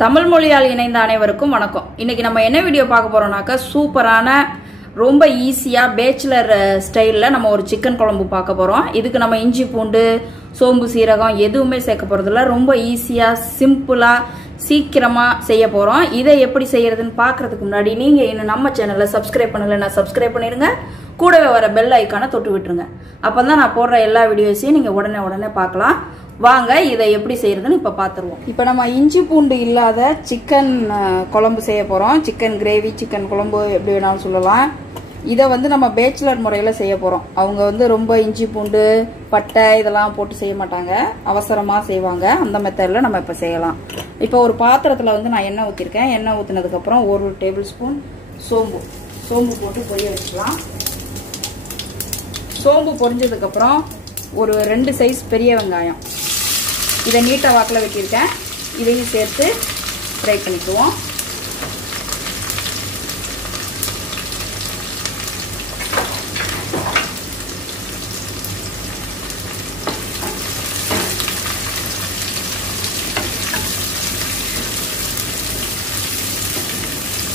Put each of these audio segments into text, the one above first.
தமிழ் மொழியால் இணைந்த அனைவருக்கும் வணக்கம். இன்னைக்கு நம்ம என்ன வீடியோ பார்க்க போறோம்னாக்க சூப்பரான ரொம்ப ஈஸியா பேச்சுலர் ஸ்டைல்ல நம்ம ஒரு சிக்கன் குழம்பு பார்க்க போறோம். இதுக்கு நம்ம இஞ்சி பூண்டு சோம்பு சீரகம் எதுவுமே சேர்க்க போறதில்ல. ரொம்ப ஈஸியா சிம்பிளா சீக்கிரமா செய்ய போறோம். இதை எப்படி செய்யறதுன்னு பார்க்கறதுக்கு முன்னாடி நீங்க இன்னும் நம்ம சேனலை சப்ஸ்கிரைப் பண்ணலைன்னா சப்ஸ்கிரைப் பண்ணிடுங்க. கூடவே வர பெல் ஐக்கானை தொட்டு விட்டுருங்க. அப்பதான் நான் போடுற எல்லா வீடியோஸையும் நீங்க உடனே பார்க்கலாம். வாங்க இதை எப்படி செய்யறதுன்னு இப்ப பாத்துருவோம். இப்ப நம்ம இஞ்சி பூண்டு இல்லாத சிக்கன் குழம்பு செய்ய போறோம். சிக்கன் கிரேவி, சிக்கன் குழம்பு எப்படி வேணாலும் சொல்லலாம். இதை நம்ம பேச்சுலர் முறையில செய்ய போறோம். அவங்க ரொம்ப இஞ்சி பூண்டு பட்டை இதெல்லாம் போட்டு செய்ய மாட்டாங்க, அவசரமா செய்வாங்க. அந்த மெத்தட்ல நம்ம இப்ப செய்யலாம். இப்ப ஒரு பாத்திரத்துல நான் எண்ணெய் ஊத்திருக்கேன். எண்ணெய் ஊத்தினதுக்கு அப்புறம் 1 டேபிள் ஸ்பூன் சோம்பு போட்டு பொரிய வச்சுக்கலாம். சோம்பு பொரிஞ்சதுக்கு அப்புறம் ஒரு 2 சைஸ் பெரிய வெங்காயம் இதை நீட்டா வாக்கில் வெட்டியிருக்கேன். இதையும் சேர்த்து ஃப்ரை பண்ணிக்குவோம்.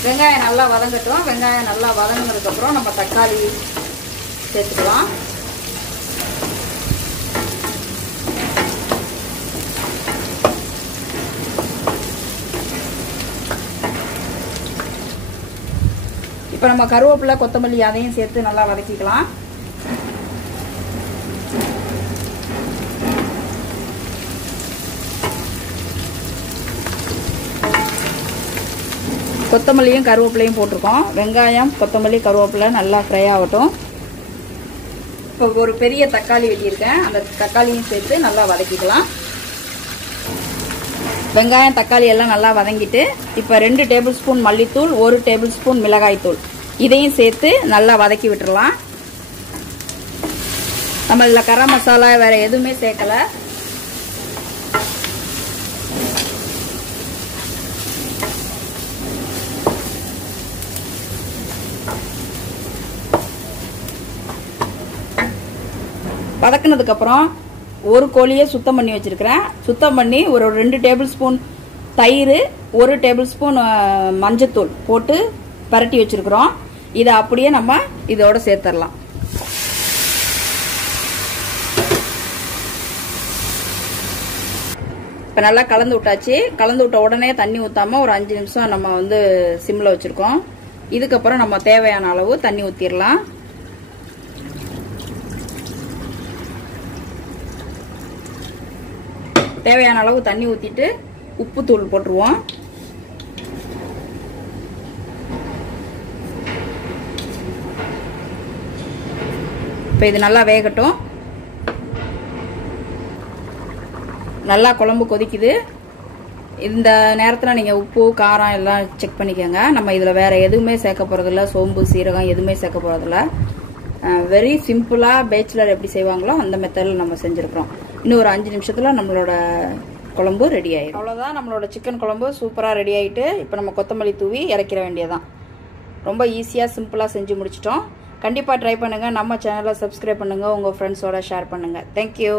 வெங்காயம் நல்லா வதங்கட்டும். வெங்காயம் நல்லா வதங்கினதுக்கு அப்புறம் நம்ம தக்காளி சேர்த்துக்கலாம். இப்ப நம்ம கருவேப்பிலை கொத்தமல்லி அதையும் சேர்த்து நல்லா வதக்கிக்கலாம். கொத்தமல்லியும் கருவேப்பிலையும் போட்டிருக்கோம். வெங்காயம் கொத்தமல்லி கருவேப்பிலை நல்லா ஃப்ரை ஆகட்டும். இப்போ ஒரு பெரிய தக்காளி வெட்டியிருக்கேன். அந்த தக்காளியும் சேர்த்து நல்லா வதக்கிக்கலாம். வெங்காயம் தக்காளி எல்லாம் நல்லா வதங்கிட்டு இப்போ 2 டேபிள் ஸ்பூன் மல்லித்தூள், 1 டேபிள் ஸ்பூன் மிளகாய் தூள் இதையும் சேர்த்து நல்லா வதக்கி விட்டுறலாம். நம்ம இதில் கரம் மசாலா வேற எதுவுமே சேர்க்கல. வதக்கினதுக்கு அப்புறம் ஒரு கோழியை சுத்தம் பண்ணி வச்சிருக்கிறேன். சுத்தம் பண்ணி ஒரு 2 டேபிள் ஸ்பூன் தயிர், 1 டேபிள் ஸ்பூன் மஞ்சத்தூள் போட்டு பரட்டி வச்சிருக்கிறோம். இதை அப்படியே நம்ம இதோட சேர்த்துடலாம். இப்ப நல்லா கலந்து விட்டாச்சு. கலந்து விட்ட உடனே தண்ணி ஊத்தாம ஒரு 5 நிமிஷம் நம்ம சிம்ல வச்சிருக்கோம். இதுக்கப்புறம் நம்ம தேவையான அளவு தண்ணி ஊத்திடலாம். தேவையான அளவு தண்ணி ஊத்திட்டு உப்பு தூள் போட்டுருவோம். இப்ப இது நல்லா வேகட்டும். நல்லா குழம்பு கொதிக்குது. இந்த நேரத்தில் நீங்க உப்பு காரம் எல்லாம் செக் பண்ணிக்கோங்க. நம்ம இதுல வேற எதுவுமே சேர்க்க போறதில்ல. சோம்பு சீரகம் எதுவுமே சேர்க்க போறதில்ல. வெரி சிம்பிளா பேச்சுலர் எப்படி செய்வாங்களோ அந்த மெத்தட்ல நம்ம செஞ்சிருக்கிறோம். இன்னும் ஒரு 5 நிமிஷத்துல நம்மளோட குழம்பு ரெடி ஆயிடும். அவ்வளவுதான், நம்மளோட சிக்கன் குழம்பு சூப்பரா ரெடி ஆயிட்டு இப்போ நம்ம கொத்தமல்லி தூவி இறக்கிற வேண்டியதான். ரொம்ப ஈஸியா சிம்பிளா செஞ்சு முடிச்சிட்டோம். கண்டிப்பா ட்ரை பண்ணுங்க. நம்ம சேனலை சப்ஸ்கிரைப் பண்ணுங்க. உங்க ஃப்ரெண்ட்ஸோட ஷேர் பண்ணுங்க. தேங்க்யூ.